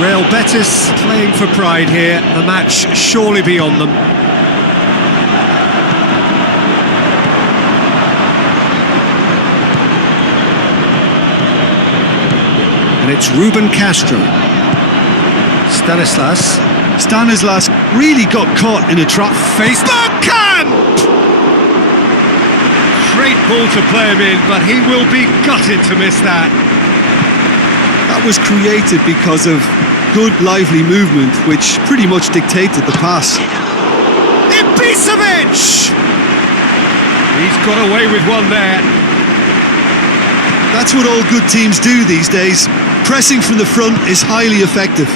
Real Betis playing for pride here, the match surely beyond them. And it's Ruben Castro. Stanislas Really got caught in a trap. face Bergkamp! Great ball to play him in, but he will be gutted to miss that. That was created because of good, lively movement, which pretty much dictated the pass. Ibisevic! He's got away with one there. That's what all good teams do these days. Pressing from the front is highly effective.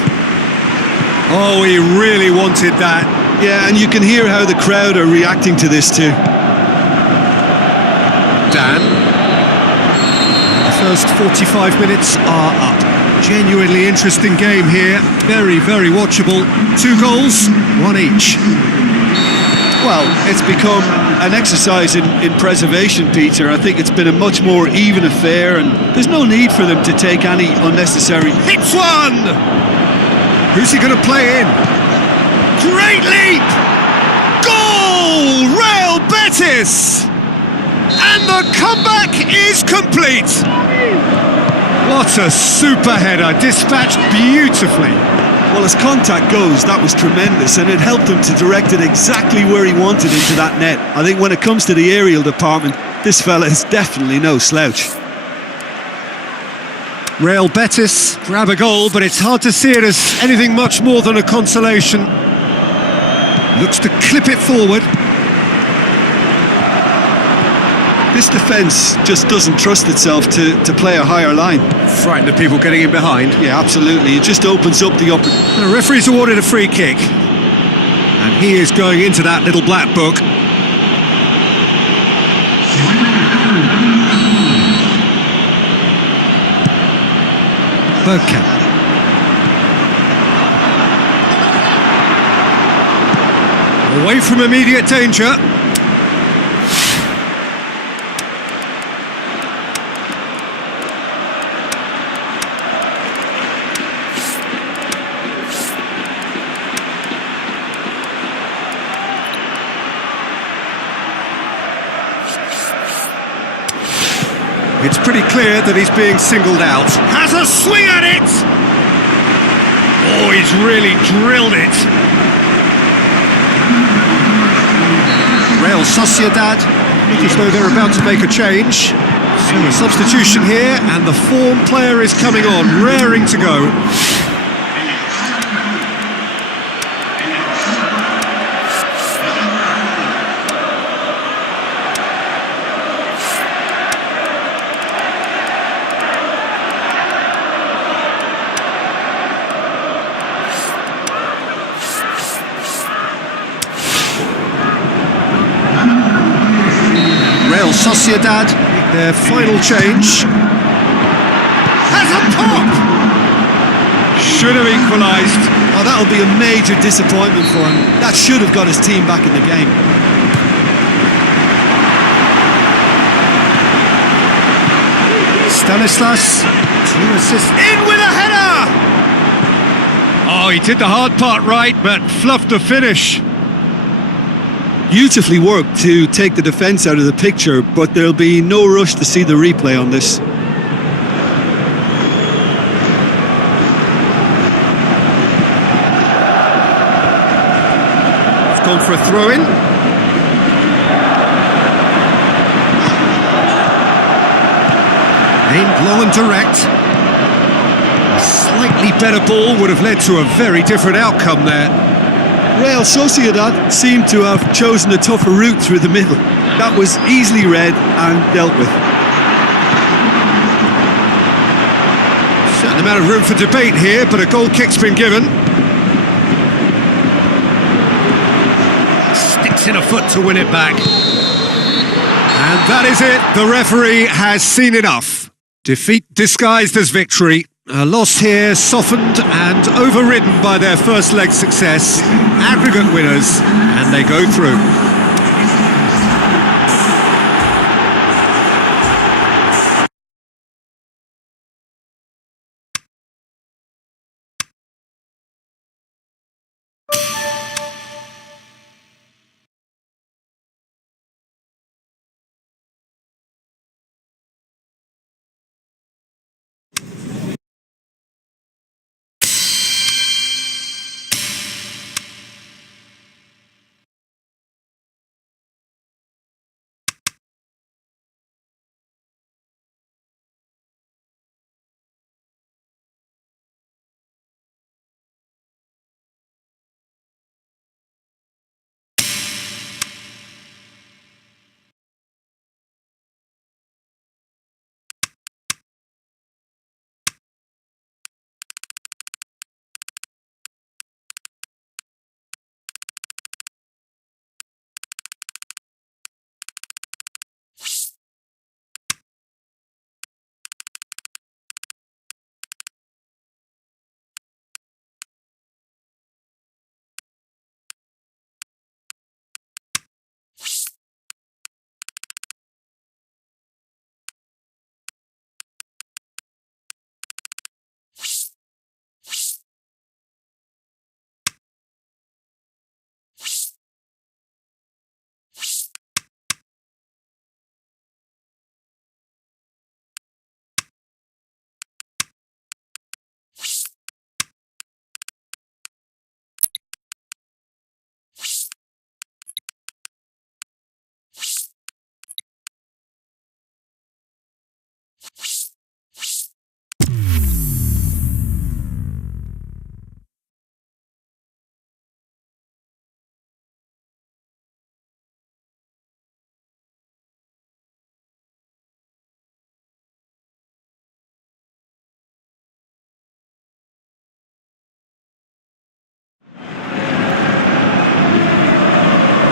Oh, he really wanted that. Yeah, and you can hear how the crowd are reacting to this too. Dan. The first 45 minutes are up. Genuinely interesting game here. Very, very watchable. 2 goals, 1 each. Well, it's become an exercise in preservation, Peter. I think it's been a much more even affair, and there's no need for them to take any unnecessary... Hits one! Who's he going to play in? Great leap! Goal! Real Betis! And the comeback is complete! What a super header, dispatched beautifully. Well, as contact goes, that was tremendous, and it helped him to direct it exactly where he wanted into that net. I think when it comes to the aerial department, this fella is definitely no slouch. Real Betis grab a goal, but it's hard to see it as anything much more than a consolation. Looks to clip it forward. This defence just doesn't trust itself to play a higher line. Frightened of people getting in behind. Yeah, absolutely. It just opens up the upper... The referee's awarded a free kick. And he is going into that little black book. Bergkamp. Away from immediate danger. It's pretty clear that he's being singled out. Has a swing at it! Oh, he's really drilled it. Real Sociedad look as though they're about to make a change. So a substitution here, and the form player is coming on, raring to go. Real Sociedad, their final change. Has a pop! Should have equalised. Oh, that'll be a major disappointment for him. That should have got his team back in the game. Stanislas, 2 assists, in with a header! Oh, he did the hard part right, but fluffed the finish. Beautifully worked to take the defence out of the picture, but there'll be no rush to see the replay on this. It's gone for a throw-in. Aimed long and direct. A slightly better ball would have led to a very different outcome there. Real Sociedad seemed to have chosen a tougher route through the middle. That was easily read and dealt with. Certain amount of room for debate here, but a goal kick's been given. Sticks in a foot to win it back. And that is it. The referee has seen enough. Defeat disguised as victory. A loss here softened and overridden by their first leg success. Aggregate winners, and they go through.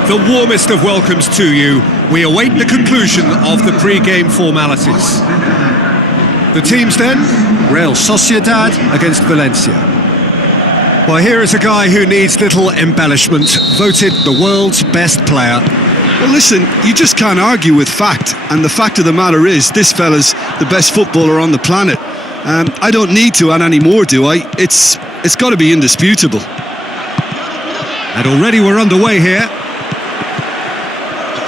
the warmest of welcomes to you. We await the conclusion of the pre-game formalities. The teams then, Real Sociedad against Valencia. Well, here is a guy who needs little embellishment, voted the world's best player. Well, listen, you just can't argue with fact, and the fact of the matter is this fella's the best footballer on the planet. I don't need to add any more, do I? It's got to be indisputable. And already we're underway here.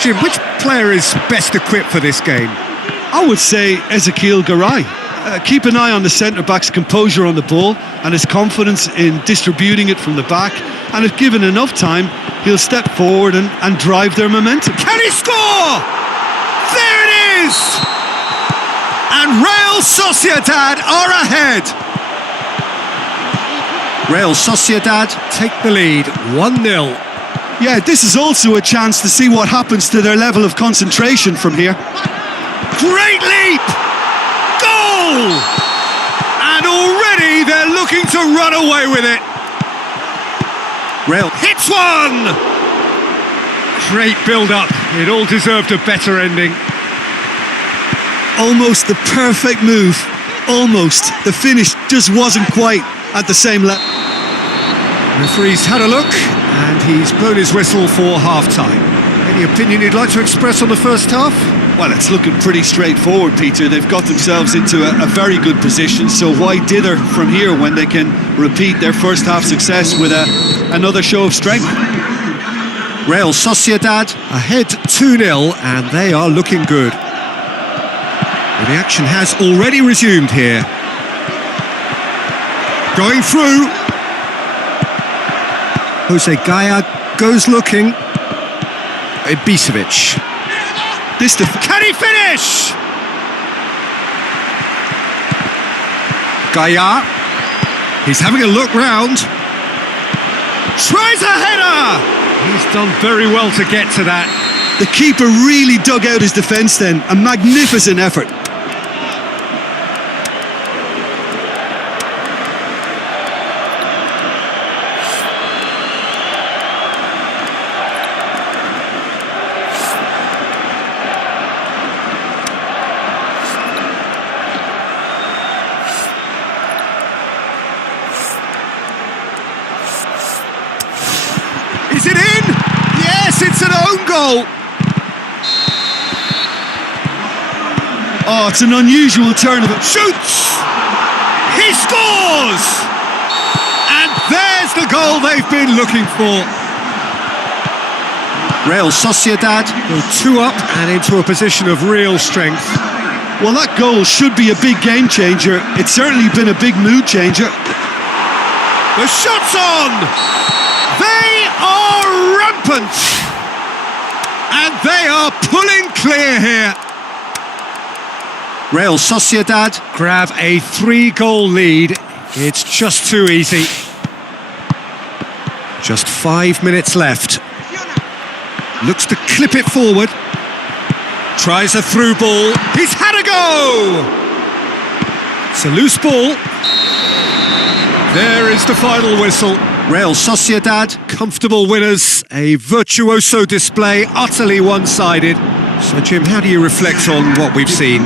Jim, which player is best equipped for this game? I would say Ezequiel Garay. Keep an eye on the centre-back's composure on the ball and his confidence in distributing it from the back, and if given enough time, he'll step forward and drive their momentum. Can he score? There it is! And Real Sociedad are ahead. Real Sociedad take the lead, 1-0. Yeah, this is also a chance to see what happens to their level of concentration from here. Great leap! Goal! And already they're looking to run away with it. Real hits one! Great build-up. It all deserved a better ending. Almost the perfect move. Almost. The finish just wasn't quite at the same level. Referee's had a look, and he's blown his whistle for half-time. Any opinion you'd like to express on the first half? Well, it's looking pretty straightforward, Peter. They've got themselves into a very good position, so why dither from here when they can repeat their first half success with another show of strength? Real Sociedad ahead 2-0, and they are looking good. Well, the action has already resumed here. Going through. Jose Gaya goes looking. Ibisevic. Can he finish? Gaya. He's having a look round. Tries a header! He's done very well to get to that. The keeper really dug out his defence then. A magnificent effort. Is it in? Yes, it's an own goal. Oh, it's an unusual turn of it. Shoots! He scores! And there's the goal they've been looking for. Real Sociedad go 2 up and into a position of real strength. Well, that goal should be a big game changer. It's certainly been a big mood changer. The shot's on! They are rampant! And they are pulling clear here. Real Sociedad grab a 3-goal lead. It's just too easy. Just 5 minutes left. Looks to clip it forward. Tries a through ball. He's had a go! It's a loose ball. There is the final whistle. Real Sociedad, comfortable winners, a virtuoso display, utterly one-sided. So, Jim, how do you reflect on what we've seen?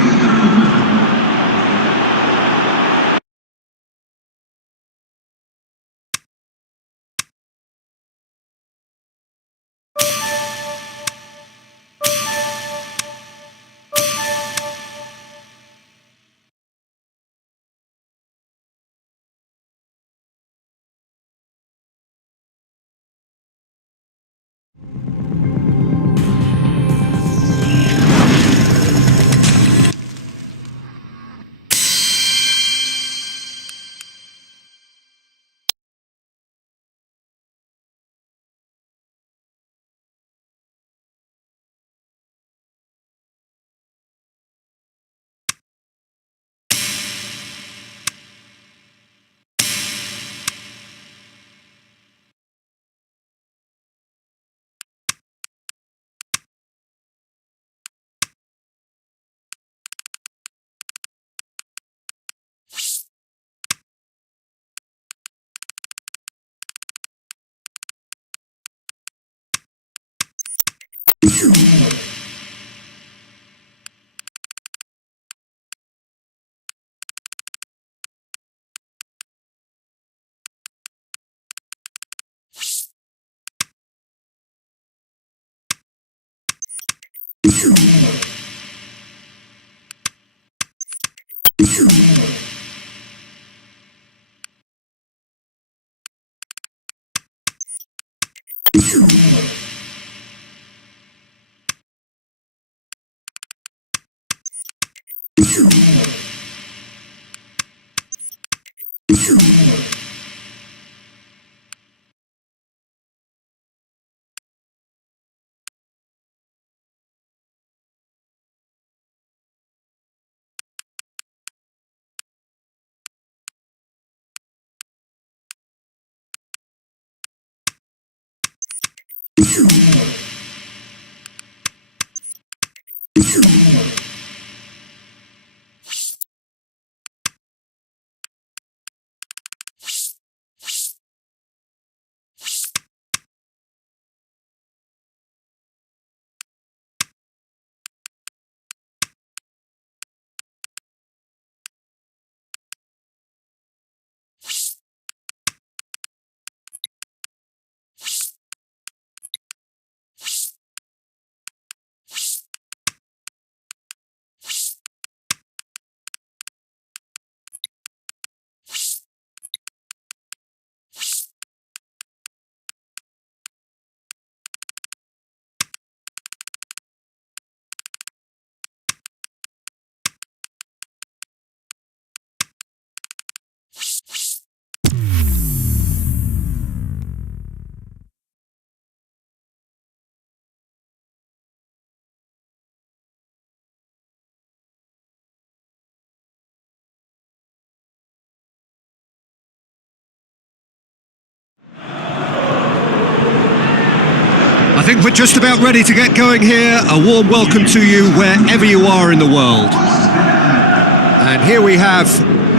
I think we're just about ready to get going here. A warm welcome to you wherever you are in the world. And here we have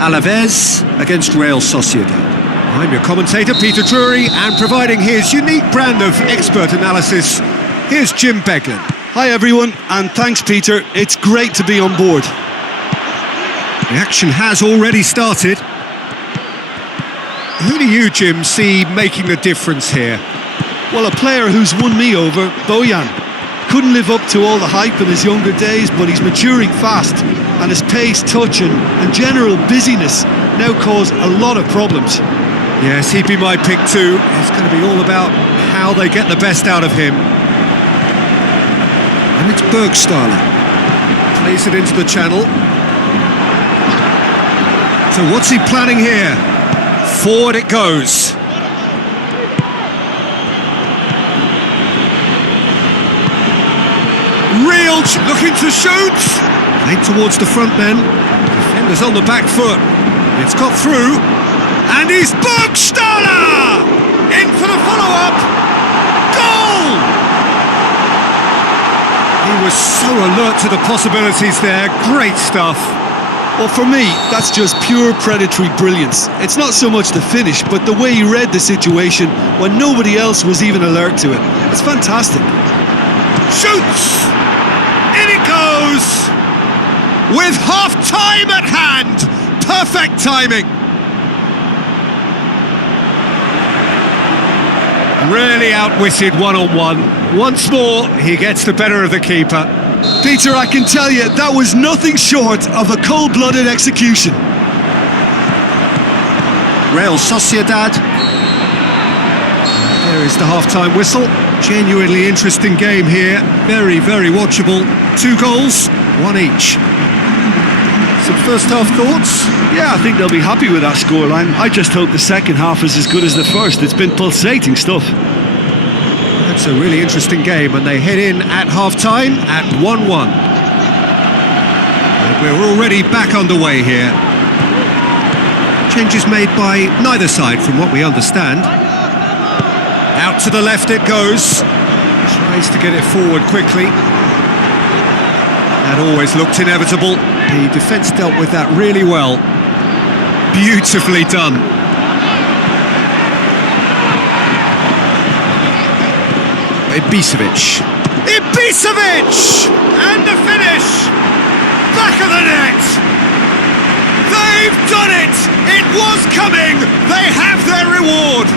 Alaves against Real Sociedad. I'm your commentator, Peter Drury, and providing his unique brand of expert analysis, here's Jim Beglin. Hi everyone, and thanks Peter, it's great to be on board. The action has already started. Who do you, Jim, see making the difference here? Well, a player who's won me over, Bojan. Couldn't live up to all the hype in his younger days, but he's maturing fast, and his pace, touch and general busyness now cause a lot of problems. Yes, he'd be my pick too. It's going to be all about how they get the best out of him. And it's Bergstaller. Plays it into the channel. So what's he planning here? Forward it goes. Real looking to shoot. Played towards the front then. Defender's on the back foot. It's got through. And he's Bergstaller! In for the follow-up. Goal! He was so alert to the possibilities there. Great stuff. Well, for me, that's just pure predatory brilliance. It's not so much the finish, but the way he read the situation when nobody else was even alert to it. It's fantastic. Shoots! In it goes! With half-time at hand! Perfect timing! Really outwitted one-on-one. Once more, he gets the better of the keeper. Peter, I can tell you, that was nothing short of a cold-blooded execution. Real Sociedad. There is the half-time whistle. Genuinely interesting game here. Very, very watchable. 2 goals, 1 each. Some first-half thoughts? Yeah, I think they'll be happy with that scoreline. I just hope the second half is as good as the first. It's been pulsating stuff. That's a really interesting game, and they head in at half-time at 1-1. And we're already back underway here. Changes made by neither side, from what we understand. Out to the left it goes. Tries to get it forward quickly. That always looked inevitable. The defence dealt with that really well. Beautifully done. Ibisevic. Ibisevic! And the finish! Back of the net! They've done it! It was coming! They have their reward!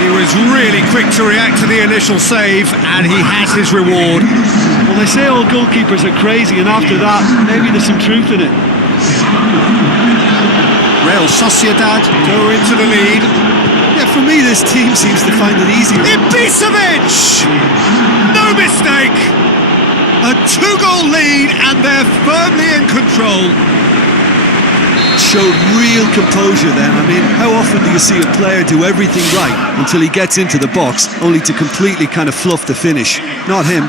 He was really quick to react to the initial save, and he has his reward. Well, they say all goalkeepers are crazy, and after that, maybe there's some truth in it. Real Sociedad go into the lead. Yeah, for me, this team seems to find it easier. Ibisevic! No mistake! A 2-goal lead, and they're firmly in control. Showed real composure then. I mean, how often do you see a player do everything right until he gets into the box, only to completely kind of fluff the finish? Not him.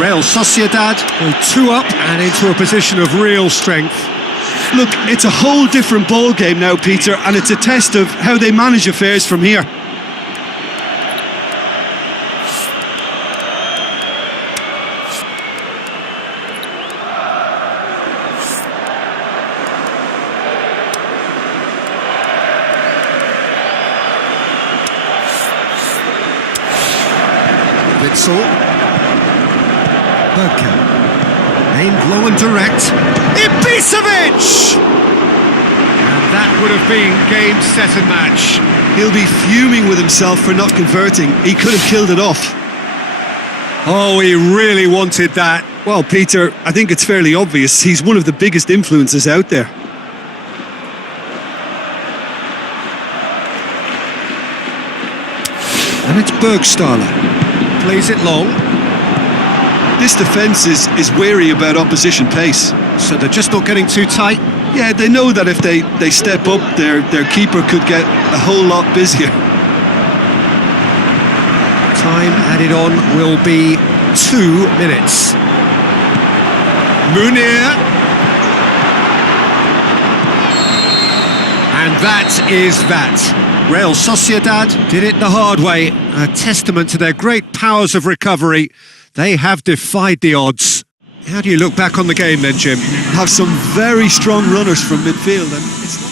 Real Sociedad go 2 up and into a position of real strength. Look, it's a whole different ball game now, Peter, and it's a test of how they manage affairs from here. Witzel. Bergkamp. Aimed low and direct. Ibisevic! And that would have been game, set and match. He'll be fuming with himself for not converting. He could have killed it off. Oh, he really wanted that. Well, Peter, I think it's fairly obvious. He's one of the biggest influences out there. And it's Bergstaller. Plays it long. This defence is wary about opposition pace. So they're just not getting too tight. Yeah, they know that if they step up, their keeper could get a whole lot busier. Time added on will be 2 minutes. Munir. And that is that. Real Sociedad did it the hard way. A testament to their great powers of recovery. They have defied the odds. How do you look back on the game then, Jim? Have some very strong runners from midfield, and it's not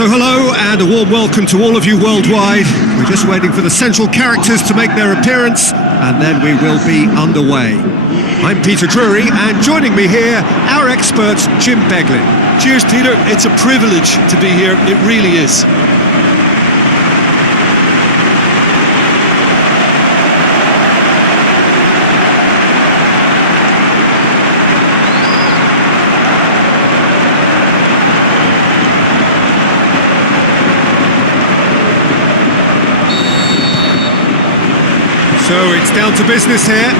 So hello and a warm welcome to all of you worldwide. We're just waiting for the central characters to make their appearance and then we will be underway. I'm Peter Drury and joining me here, our expert Jim Beglin. Cheers, Peter. It's a privilege to be here. It really is. So it's down to business here.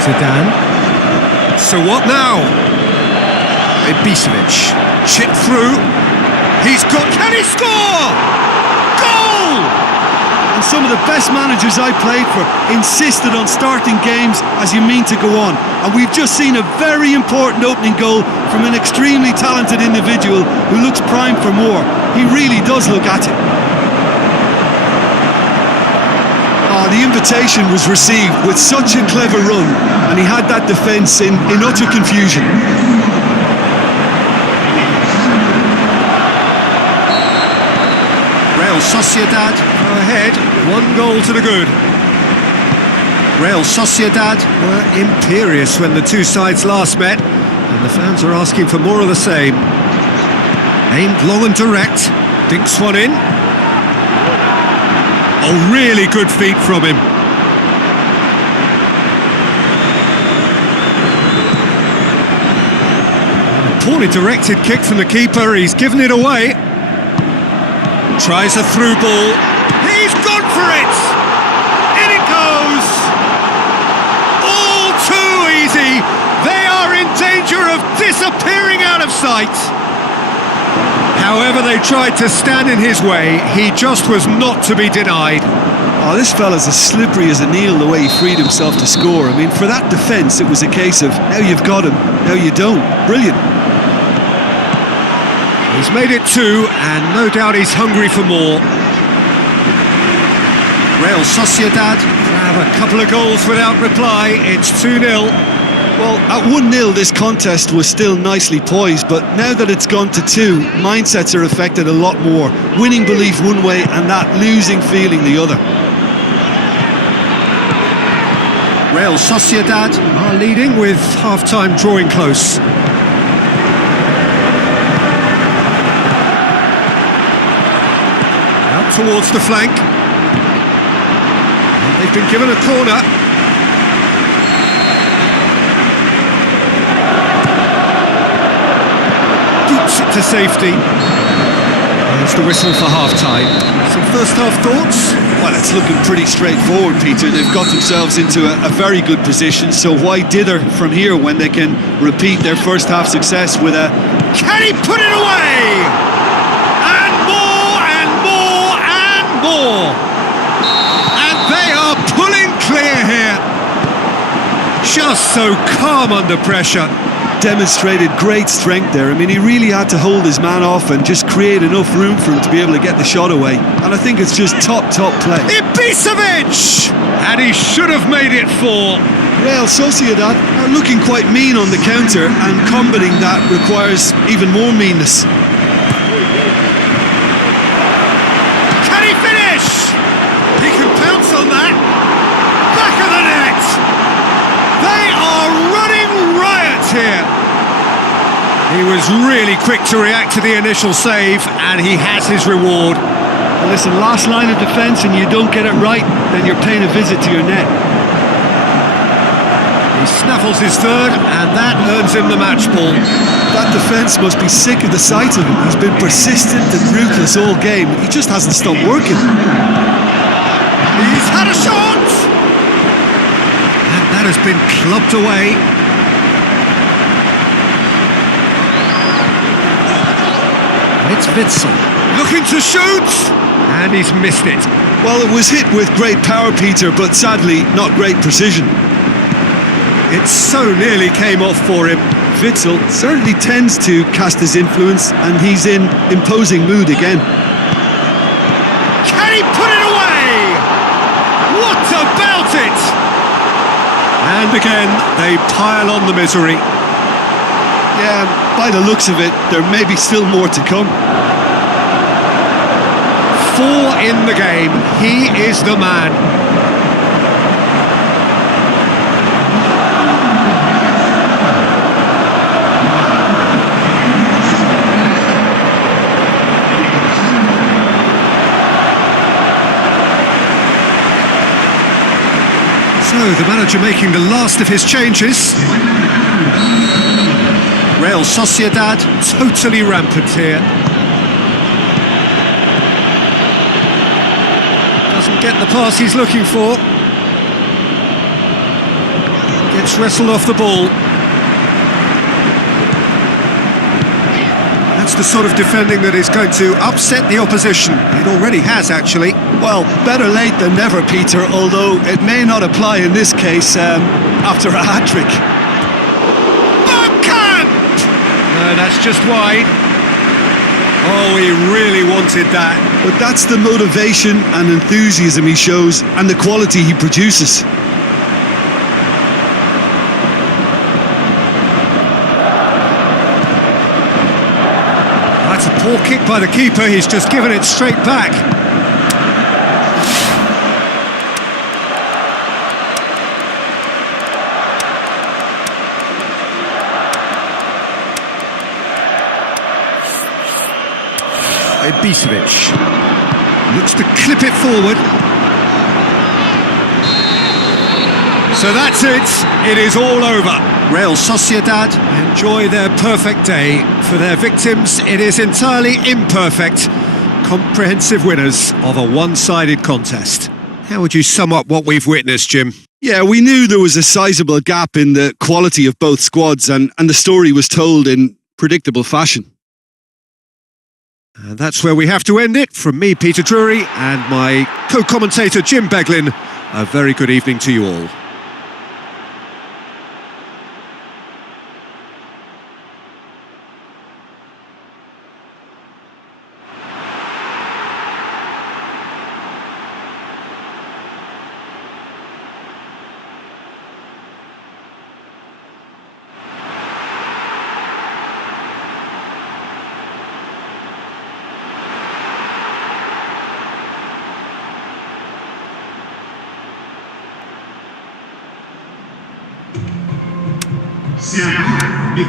Zidane. So what now? Ibisevic. Chip through. He's got... Can he score? Goal! And some of the best managers I played for insisted on starting games as you mean to go on. And we've just seen a very important opening goal from an extremely talented individual who looks primed for more. He really does look at it. The invitation was received with such a clever run, and he had that defence in utter confusion. Real Sociedad go ahead, 1 goal to the good. Real Sociedad were imperious when the two sides last met, and the fans are asking for more of the same. Aimed long and direct, dinks one in. Oh, really good feet from him. Poorly directed kick from the keeper, he's given it away. Tries a through ball. He's gone for it! In it goes! All too easy! They are in danger of disappearing out of sight! However they tried to stand in his way, he just was not to be denied. Oh, this fella's as slippery as an eel the way he freed himself to score. I mean, for that defence, it was a case of, now you've got him, now you don't. Brilliant. He's made it 2, and no doubt he's hungry for more. Real Sociedad have a couple of goals without reply. It's 2-0. Well, at 1-0 this contest was still nicely poised, but now that it's gone to 2, mindsets are affected a lot more. Winning belief one way and that losing feeling the other. Real Sociedad are leading with half-time drawing close. Out towards the flank. And they've been given a corner. To safety. There's the whistle for half-time. Some first-half thoughts? Well, it's looking pretty straightforward, Peter. They've got themselves into a very good position, so why dither from here when they can repeat their first-half success with a... Can he put it away? And more, and more, and more! And they are pulling clear here. Just so calm under pressure. Demonstrated great strength there. I mean, he really had to hold his man off and just create enough room for him to be able to get the shot away. And I think it's just top play. Ibisevic! And he should have made it 4. Real Sociedad are looking quite mean on the counter, and combating that requires even more meanness. Can he finish? He can pounce on that. Back of the net! They are running riot here. He was really quick to react to the initial save, and he has his reward. Well, listen, last line of defence and you don't get it right, then you're paying a visit to your net. He snaffles his third, and that earns him the match ball. That defence must be sick of the sight of him. He's been persistent and ruthless all game. He just hasn't stopped working. He's had a shot! And that has been clubbed away. It's Witsel, looking to shoot, and he's missed it. Well, it was hit with great power, Peter, but sadly not great precision. It so nearly came off for him. Witsel certainly tends to cast his influence, and he's in imposing mood again. Can he put it away? What about it? And again, they pile on the misery. Yeah, and by the looks of it, there may be still more to come. 4 in the game. He is the man. So, the manager making the last of his changes. Real Sociedad totally rampant here. Doesn't get the pass he's looking for. Gets wrestled off the ball. That's the sort of defending that is going to upset the opposition. It already has, actually. Well, better late than never, Peter, although it may not apply in this case after a hat-trick. No, that's just wide. Oh, he really wanted that. But that's the motivation and enthusiasm he shows and the quality he produces. That's a poor kick by the keeper. He's just given it straight back. Ibisevic looks to clip it forward. So that's it. It is all over. Real Sociedad enjoy their perfect day. For their victims, it is entirely imperfect. Comprehensive winners of a one-sided contest. How would you sum up what we've witnessed, Jim? Yeah, we knew there was a sizable gap in the quality of both squads, and the story was told in predictable fashion. And that's where we have to end it. From me, Peter Drury, and my co-commentator, Jim Beglin, a very good evening to you all. Se agora, me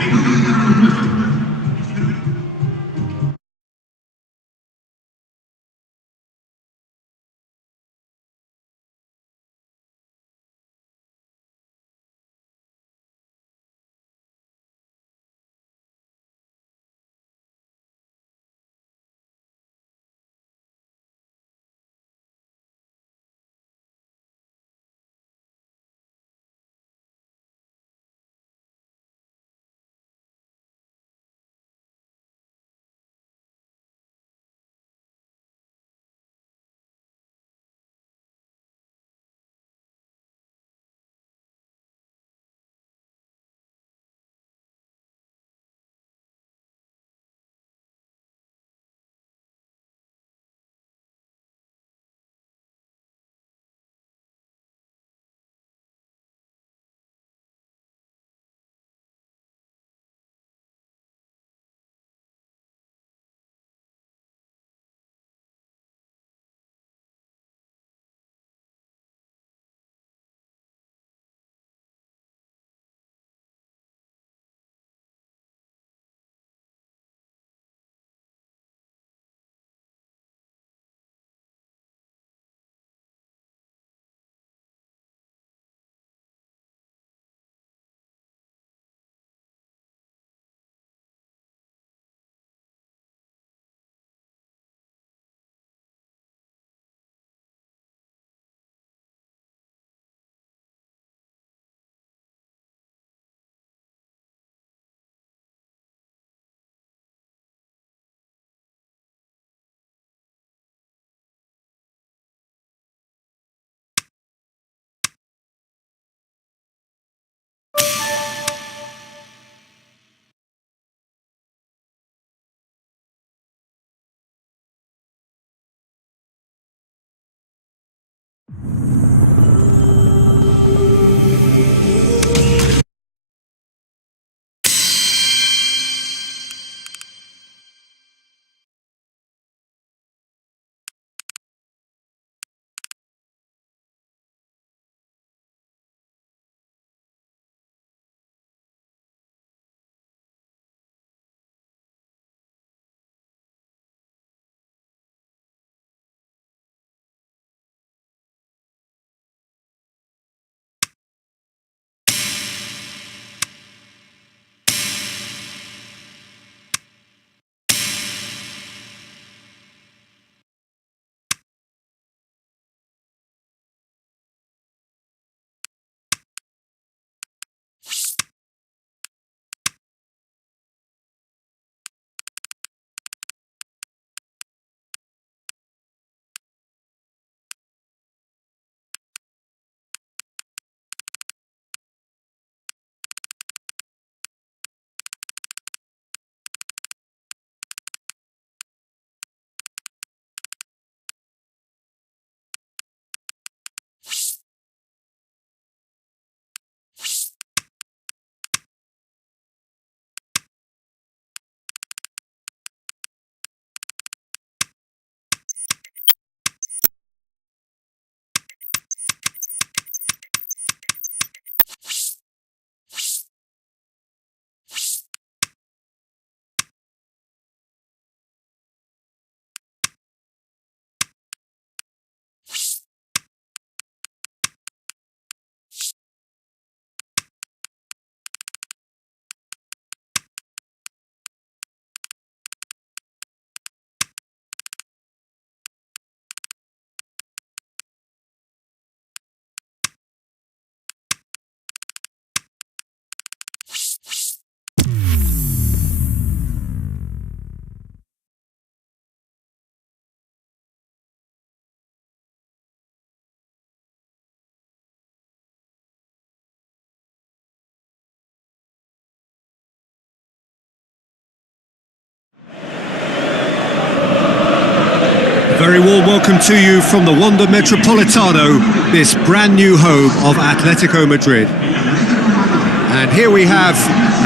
welcome to you from the Wanda Metropolitano, this brand new home of Atletico Madrid. And here we have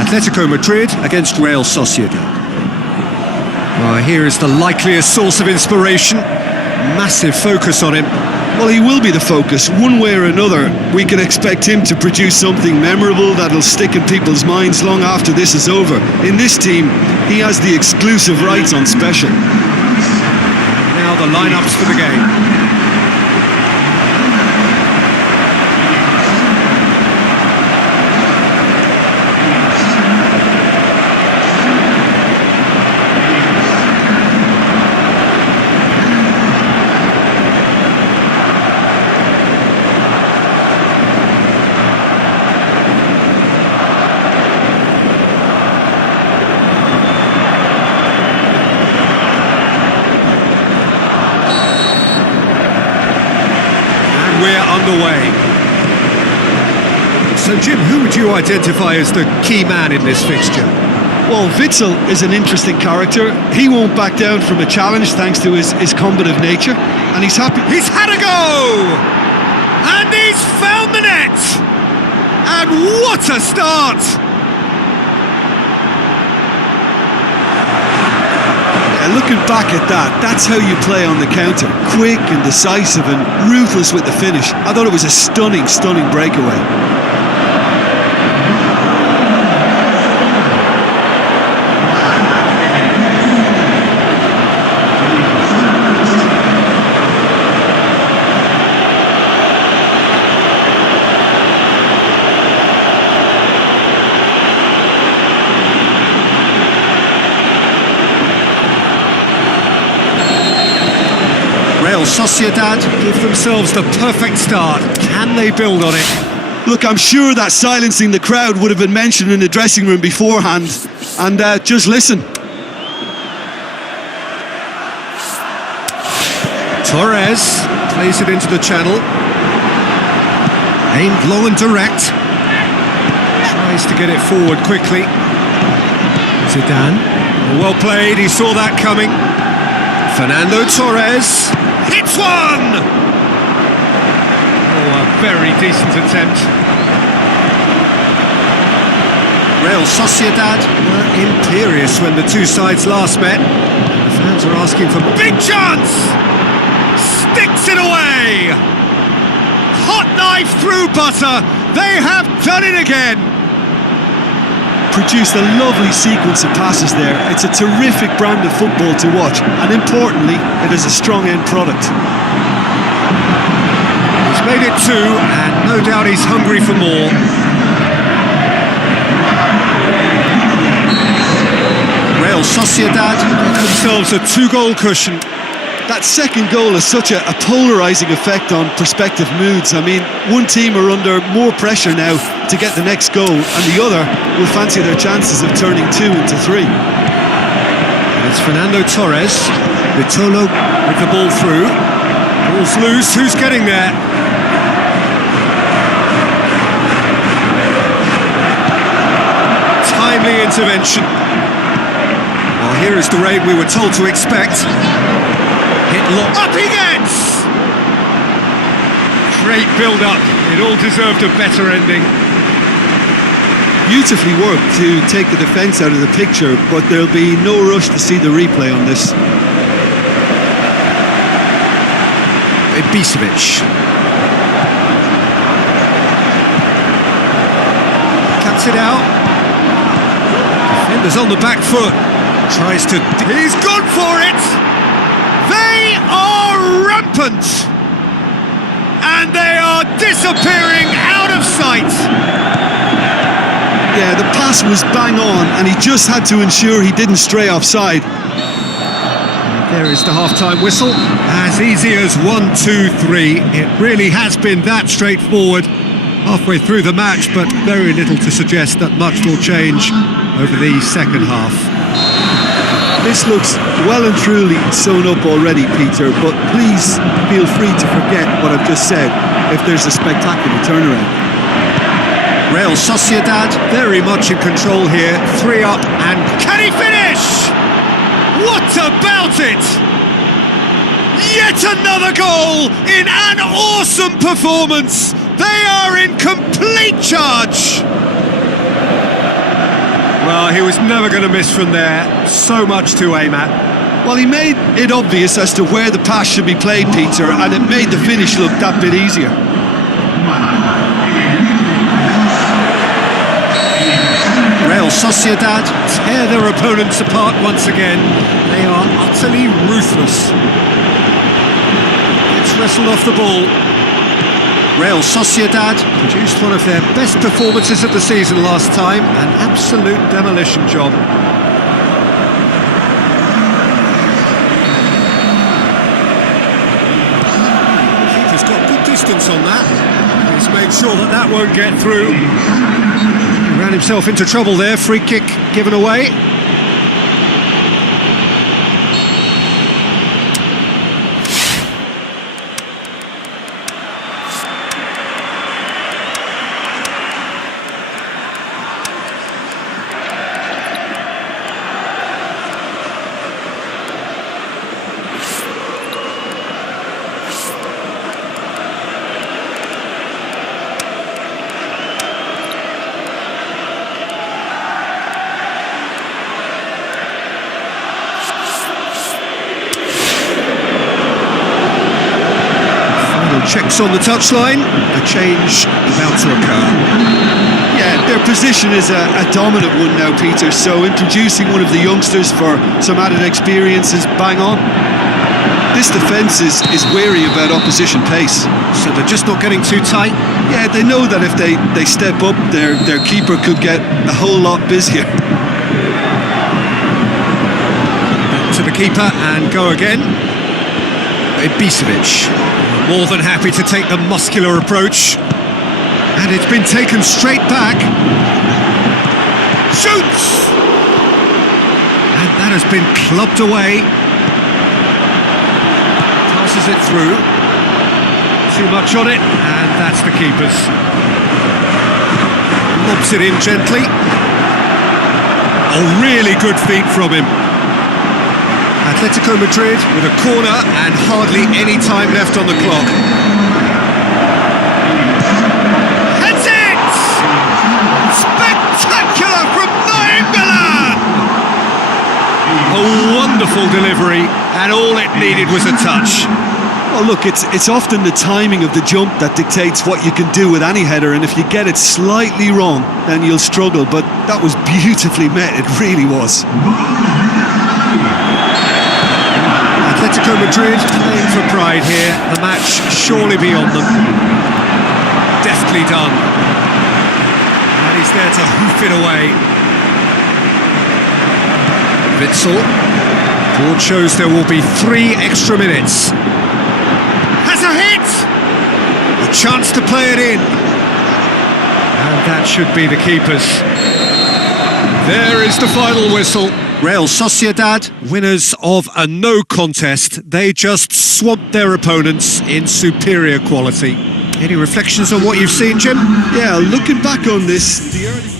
Atletico Madrid against Real Sociedad. Well, here is the likeliest source of inspiration. Massive focus on him. Well, he will be the focus, one way or another. We can expect him to produce something memorable that'll stick in people's minds long after this is over. In this team, he has the exclusive rights on special. Now the lineups for the game. We're underway. So, Jim, who would you identify as the key man in this fixture? Well, Witsel is an interesting character. He won't back down from a challenge thanks to his combative nature, and he's happy. He's had a go! And he's found the net! And what a start! Looking back at that, that's how you play on the counter. Quick and decisive and ruthless with the finish. I thought it was a stunning, stunning breakaway. Real Sociedad give themselves the perfect start. Can they build on it? Look, I'm sure that silencing the crowd would have been mentioned in the dressing room beforehand. And just listen. Torres plays it into the channel. Aimed low and direct. Tries to get it forward quickly. Zidane. Well played, he saw that coming. Fernando Torres hits one! Oh, a very decent attempt. Real Sociedad were imperious when the two sides last met. The fans are asking for big chance! Sticks it away! Hot knife through butter! They have done it again! Produced a lovely sequence of passes there. It's a terrific brand of football to watch, and importantly, it is a strong end product. He's made it two, and no doubt he's hungry for more. Real Sociedad get themselves a two-goal cushion. That second goal has such a polarising effect on prospective moods. I mean, one team are under more pressure now to get the next goal, and the other will fancy their chances of turning 2 into 3. It's Fernando Torres. Vitolo with the ball through. Ball's loose. Who's getting there? Timely intervention. Well, here is the raid we were told to expect. Hit lock. Up he gets! Great build-up. It all deserved a better ending. Beautifully worked to take the defence out of the picture, but there'll be no rush to see the replay on this. Ibisevic. Cuts it out. Defender's on the back foot. Tries to... He's gone for it! They are rampant! And they are disappearing out of sight! Yeah, the pass was bang on, and he just had to ensure he didn't stray offside. There is the half-time whistle. As easy as 1, 2, 3. It really has been that straightforward halfway through the match, but very little to suggest that much will change over the second half. This looks well and truly sewn up already, Peter, but please feel free to forget what I've just said if there's a spectacular turnaround. Real Sociedad very much in control here. 3 up, and can he finish? What about it? Yet another goal in an awesome performance. They are in complete charge. Well, he was never going to miss from there. So much to aim at. Well, he made it obvious as to where the pass should be played, Peter, and it made the finish look that bit easier. Real Sociedad tear their opponents apart once again. They are utterly ruthless. It's wrestled off the ball. Real Sociedad produced one of their best performances of the season last time. An absolute demolition job. He's got good distance on that. He's made sure that that won't get through. He ran himself into trouble there. Free kick given away. Checks on the touchline, a change about to occur. Yeah, their position is a dominant one now, Peter, so introducing one of the youngsters for some added experience is bang on. This defence is wary about opposition pace. So they're just not getting too tight? Yeah, they know that if they step up, their keeper could get a whole lot busier. Back to the keeper and go again. Ibisevic. More than happy to take the muscular approach. And it's been taken straight back. Shoots! And that has been clubbed away. Passes it through. Too much on it, and that's the keeper's. Lobs it in gently. A really good feat from him. Atletico Madrid with a corner and hardly any time left on the clock. That's it! Spectacular from Nainggolan! A wonderful delivery, and all it needed was a touch. Well, look, it's often the timing of the jump that dictates what you can do with any header, and if you get it slightly wrong, then you'll struggle, but that was beautifully met, it really was. Atletico Madrid playing for pride here. The match surely beyond them. Deftly done. And he's there to hoof it away. Witsel. Board shows there will be 3 extra minutes. Has a hit! A chance to play it in. And that should be the keeper's. There is the final whistle. Real Sociedad, winners of a no contest. They just swamped their opponents in superior quality. Any reflections on what you've seen, Jim? Yeah, looking back on this, the early...